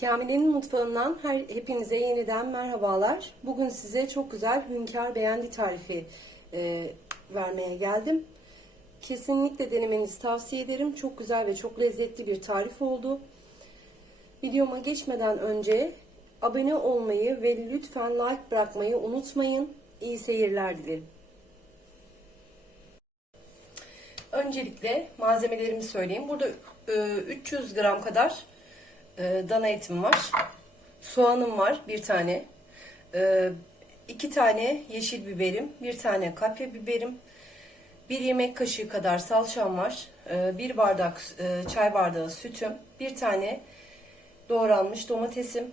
Kamile'nin mutfağından her, hepinize yeniden merhabalar. Bugün size çok güzel hünkâr beğendi tarifi e, vermeye geldim. Kesinlikle denemenizi tavsiye ederim. Çok güzel ve çok lezzetli bir tarif oldu. Videoma geçmeden önce abone olmayı ve lütfen like bırakmayı unutmayın. İyi seyirler dilerim. Öncelikle malzemelerimi söyleyeyim. Burada e, 300 gram kadar e, dana etim var. Soğanım var bir tane. E, iki tane yeşil biberim. Bir tane kapya biberim. Bir yemek kaşığı kadar salçam var. E, bir bardak e, çay bardağı sütüm. Bir tane doğranmış domatesim.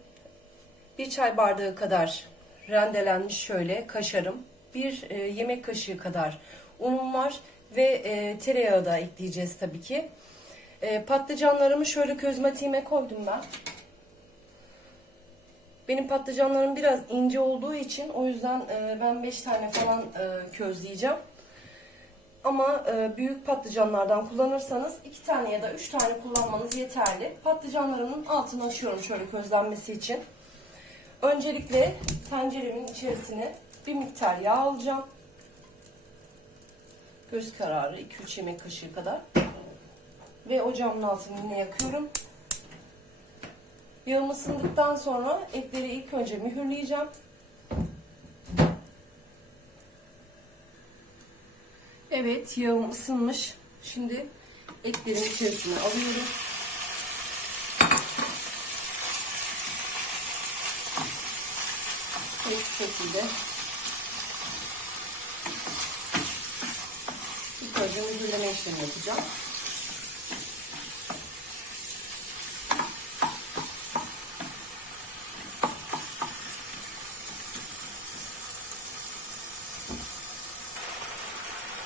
Bir çay bardağı kadar rendelenmiş şöyle kaşarım. Bir e, yemek kaşığı kadar unum var. Ve e, tereyağı da ekleyeceğiz tabii ki. E, patlıcanlarımı şöyle közmatiğime koydum ben. Benim patlıcanlarım biraz ince olduğu için o yüzden e, ben 5 tane falan e, közleyeceğim. Ama e, büyük patlıcanlardan kullanırsanız 2 tane ya da 3 tane kullanmanız yeterli. Patlıcanlarımın altını açıyorum şöyle közlenmesi için. Öncelikle tenceremin içerisine bir miktar yağ alacağım. Göz kararı 2-3 yemek kaşığı kadar. Ve ocağımın altını yine yakıyorum. Yağım ısındıktan sonra etleri ilk önce mühürleyeceğim. Evet yağım ısınmış. Şimdi etlerin içerisine alıyorum. Evet bu şekilde. İlk önce mühürleme işlemi yapacağım.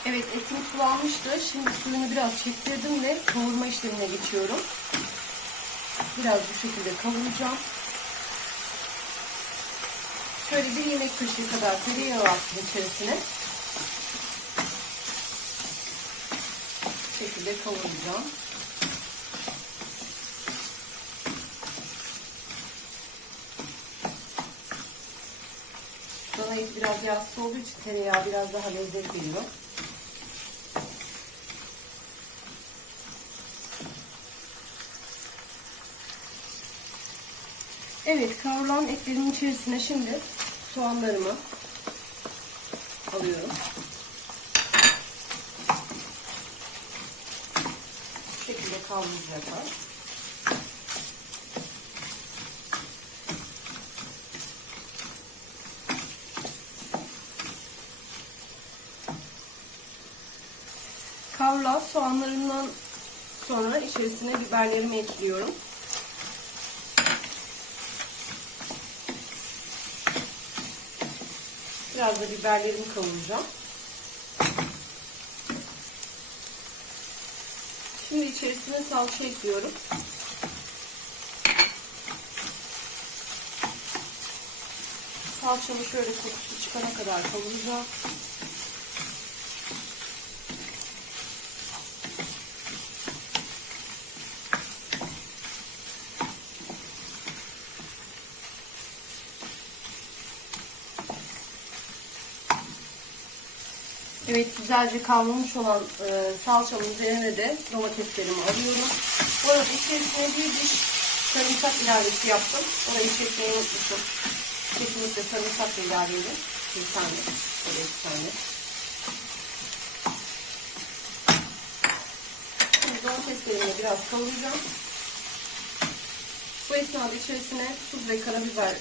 Evet etim sulanmıştı. Şimdi suyunu biraz çektirdim ve kavurma işlemine geçiyorum. Biraz bu şekilde kavuracağım. Şöyle bir yemek kaşığı kadar tereyağı attım içerisine. Bu şekilde kavuracağım. Dana eti biraz yağsız olduğu için tereyağı biraz daha lezzet veriyor. Evet kavrulan etlerin içerisine şimdi soğanlarımı alıyorum. Bu şekilde kavrulacaklar. Kavrulan soğanlarından sonra içerisine biberlerimi ekliyorum. Biraz da biberlerimi kavuracağım. Şimdi içerisine salça ekliyorum. Salçamı şöyle kokusu çıkana kadar kavuracağım. Evet güzelce kavrulmuş olan e, salçamın üzerine de domateslerimi alıyorum. Bu arada içerisine bir diş sarımsak ilavesi yaptım. Orayı çekmeyi unutmuşum. Kesinlikle sarımsak ilave edin. Bir tane. Şöyle bir tane. Şimdi domateslerimi biraz kavuracağım. Bu esnada içerisine tuz ve karabiber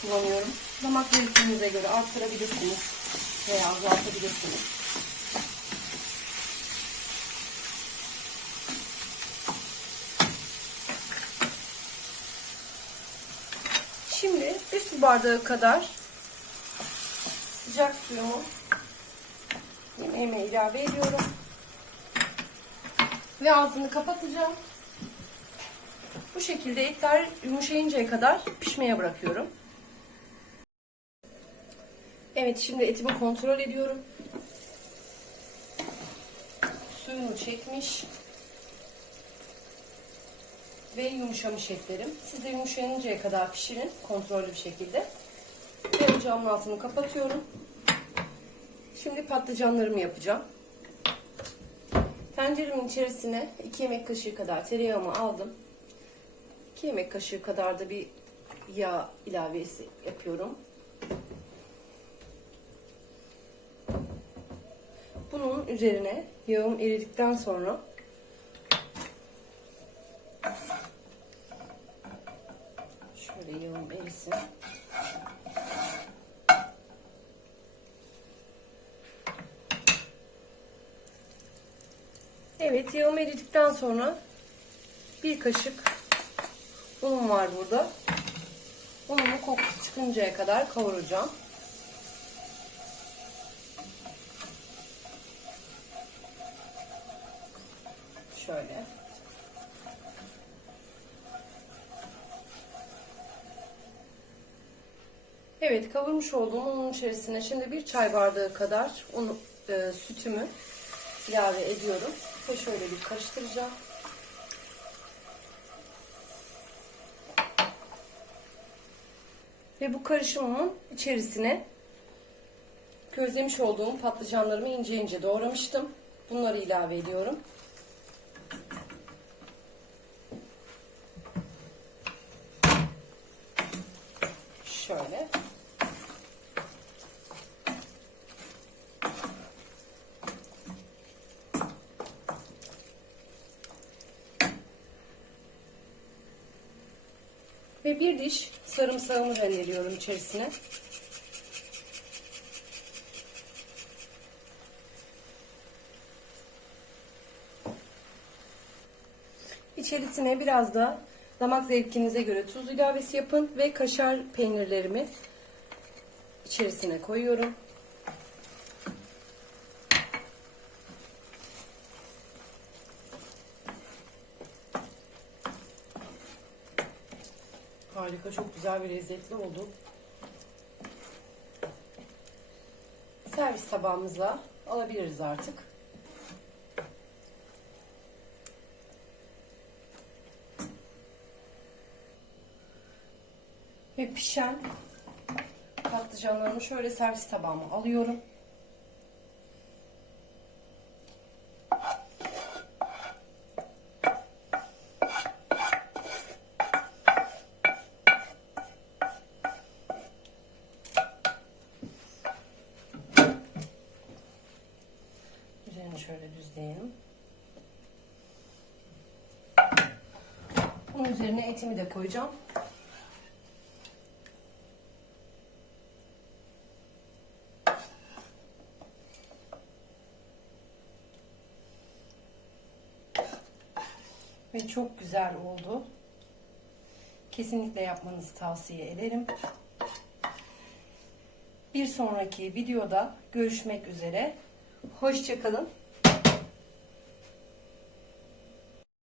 kullanıyorum. Damak zevkinize göre arttırabilirsiniz veya azaltabilirsiniz. Şimdi bir su bardağı kadar sıcak suyumu yemeğime ilave ediyorum. Ve ağzını kapatacağım. Bu şekilde etler yumuşayıncaya kadar pişmeye bırakıyorum. Evet şimdi etimi kontrol ediyorum. Suyunu çekmiş. ve yumuşamış etlerim. Siz de yumuşayıncaya kadar pişirin kontrollü bir şekilde. Ve ocağımın altını kapatıyorum. Şimdi patlıcanlarımı yapacağım. Tenceremin içerisine 2 yemek kaşığı kadar tereyağımı aldım. 2 yemek kaşığı kadar da bir yağ ilavesi yapıyorum. Bunun üzerine yağım eridikten sonra şöyle yağım erisin. Evet yağım eridikten sonra bir kaşık unum var burada. Unumun kokusu çıkıncaya kadar kavuracağım. Şöyle. Evet kavurmuş olduğum unun içerisine şimdi bir çay bardağı kadar un, e, sütümü ilave ediyorum. Ve şöyle bir karıştıracağım. Ve bu karışımımın içerisine közlemiş olduğum patlıcanlarımı ince ince doğramıştım. Bunları ilave ediyorum. Şöyle. Ve bir diş sarımsağımı rendeliyorum içerisine. İçerisine biraz da damak zevkinize göre tuz ilavesi yapın ve kaşar peynirlerimi içerisine koyuyorum. Harika, çok güzel ve lezzetli oldu. Servis tabağımıza alabiliriz artık. Ve pişen patlıcanlarımı şöyle servis tabağıma alıyorum. Üzerine etimi de koyacağım. Ve çok güzel oldu. Kesinlikle yapmanızı tavsiye ederim. Bir sonraki videoda görüşmek üzere. Hoşçakalın.